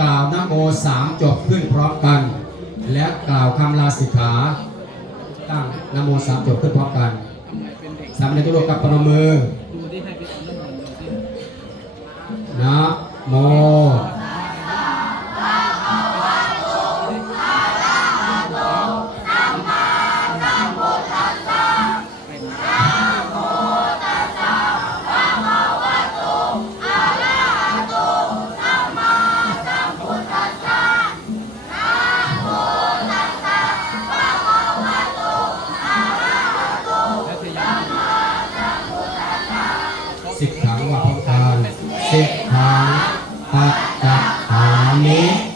กล่าวนะโม3จบขึ้นพร้อมกันและกล่าวคำลาสิกขาตั้งนะโม3จบขึ้นพร้อมกันสามเณรทุกรูปกับประนมมือนะโมสิกขังว่าพร้อมกันสิกขังปัจจามิ